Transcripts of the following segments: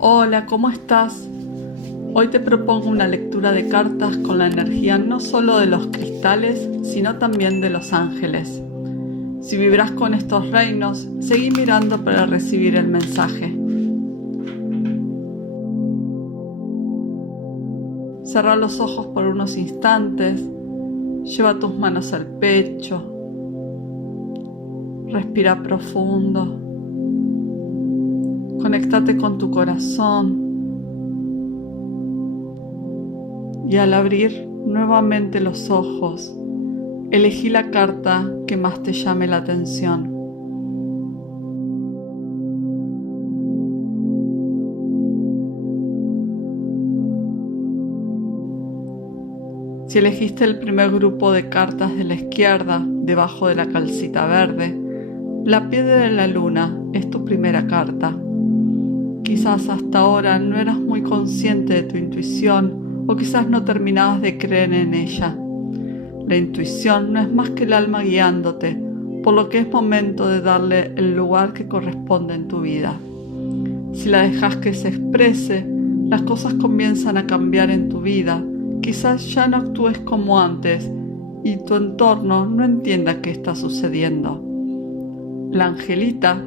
Hola, ¿cómo estás? Hoy te propongo una lectura de cartas con la energía no solo de los cristales, sino también de los ángeles. Si vibras con estos reinos, seguí mirando para recibir el mensaje. Cerra los ojos por unos instantes, lleva tus manos al pecho, respira profundo, conéctate con tu corazón y al abrir nuevamente los ojos, elegí la carta que más te llame la atención. Si elegiste el primer grupo de cartas de la izquierda, debajo de la calcita verde, la piedra de la luna es tu primera carta. Quizás hasta ahora no eras muy consciente de tu intuición o quizás no terminabas de creer en ella. La intuición no es más que el alma guiándote, por lo que es momento de darle el lugar que corresponde en tu vida. Si la dejas que se exprese, las cosas comienzan a cambiar en tu vida. Quizás ya no actúes como antes y tu entorno no entienda qué está sucediendo. La angelita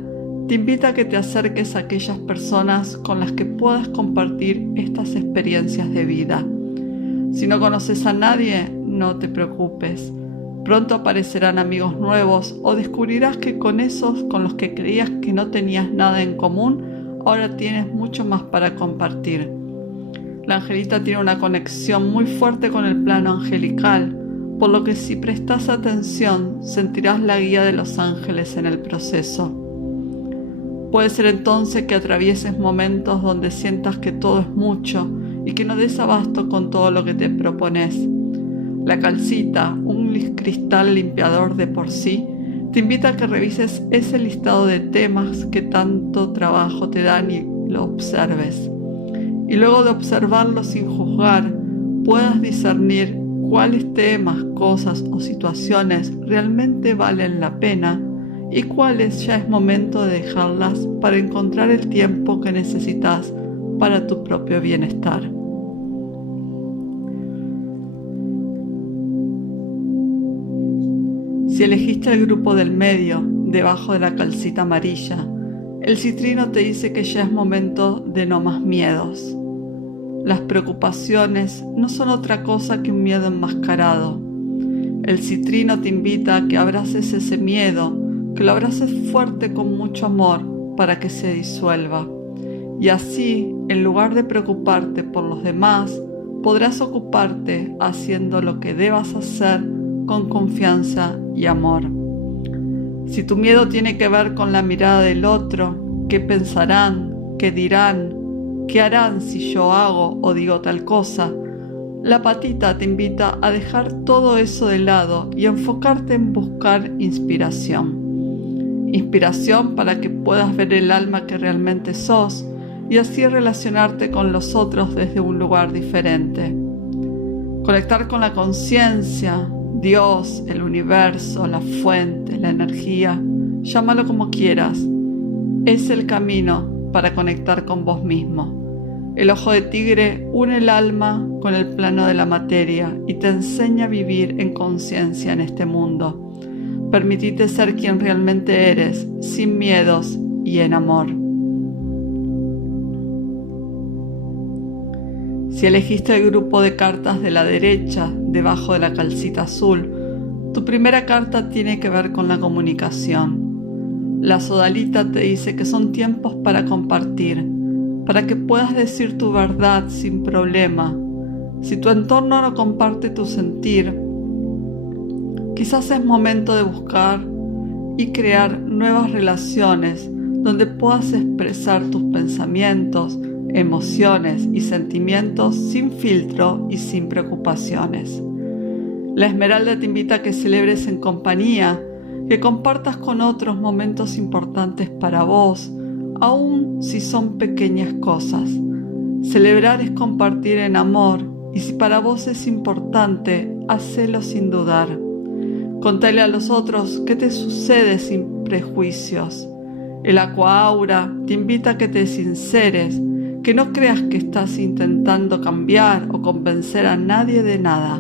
te invita a que te acerques a aquellas personas con las que puedas compartir estas experiencias de vida. Si no conoces a nadie, no te preocupes. Pronto aparecerán amigos nuevos o descubrirás que con esos con los que creías que no tenías nada en común, ahora tienes mucho más para compartir. La angelita tiene una conexión muy fuerte con el plano angelical, por lo que si prestas atención, sentirás la guía de los ángeles en el proceso. Puede ser entonces que atravieses momentos donde sientas que todo es mucho y que no des abasto con todo lo que te propones. La calcita, un cristal limpiador de por sí, te invita a que revises ese listado de temas que tanto trabajo te dan y lo observes. Y luego de observarlo sin juzgar, puedas discernir cuáles temas, cosas o situaciones realmente valen la pena y cuáles ya es momento de dejarlas para encontrar el tiempo que necesitas para tu propio bienestar. Si elegiste el grupo del medio, debajo de la calcita amarilla, el citrino te dice que ya es momento de no más miedos. Las preocupaciones no son otra cosa que un miedo enmascarado. El citrino te invita a que abraces ese miedo, que lo abraces fuerte con mucho amor para que se disuelva. Y así, en lugar de preocuparte por los demás, podrás ocuparte haciendo lo que debas hacer con confianza y amor. Si tu miedo tiene que ver con la mirada del otro, qué pensarán, qué dirán, ¿qué harán si yo hago o digo tal cosa? La patita te invita a dejar todo eso de lado y enfocarte en buscar inspiración. Inspiración para que puedas ver el alma que realmente sos y así relacionarte con los otros desde un lugar diferente. Conectar con la conciencia, Dios, el universo, la fuente, la energía, llámalo como quieras, es el camino para conectar con vos mismo. El ojo de tigre une el alma con el plano de la materia y te enseña a vivir en conciencia en este mundo. Permitite ser quien realmente eres, sin miedos y en amor. Si elegiste el grupo de cartas de la derecha, debajo de la calcita azul, tu primera carta tiene que ver con la comunicación. La sodalita te dice que son tiempos para compartir, para que puedas decir tu verdad sin problema. Si tu entorno no comparte tu sentir, quizás es momento de buscar y crear nuevas relaciones donde puedas expresar tus pensamientos, emociones y sentimientos sin filtro y sin preocupaciones. La esmeralda te invita a que celebres en compañía, que compartas con otros momentos importantes para vos, aun si son pequeñas cosas. Celebrar es compartir en amor, y si para vos es importante, hacelo sin dudar. Contale a los otros qué te sucede sin prejuicios. El Aquaaura te invita a que te sinceres, que no creas que estás intentando cambiar o convencer a nadie de nada,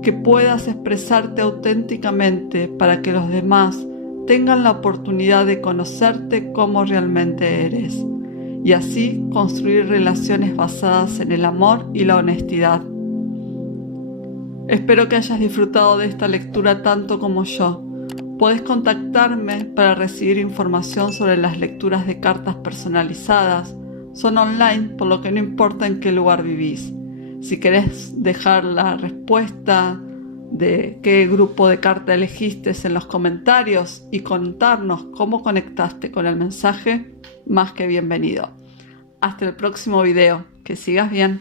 que puedas expresarte auténticamente para que los demás tengan la oportunidad de conocerte como realmente eres y así construir relaciones basadas en el amor y la honestidad. Espero que hayas disfrutado de esta lectura tanto como yo. Puedes contactarme para recibir información sobre las lecturas de cartas personalizadas. Son online, por lo que no importa en qué lugar vivís. Si querés dejar la respuesta de qué grupo de carta elegiste en los comentarios y contarnos cómo conectaste con el mensaje, más que bienvenido. Hasta el próximo video. Que sigas bien.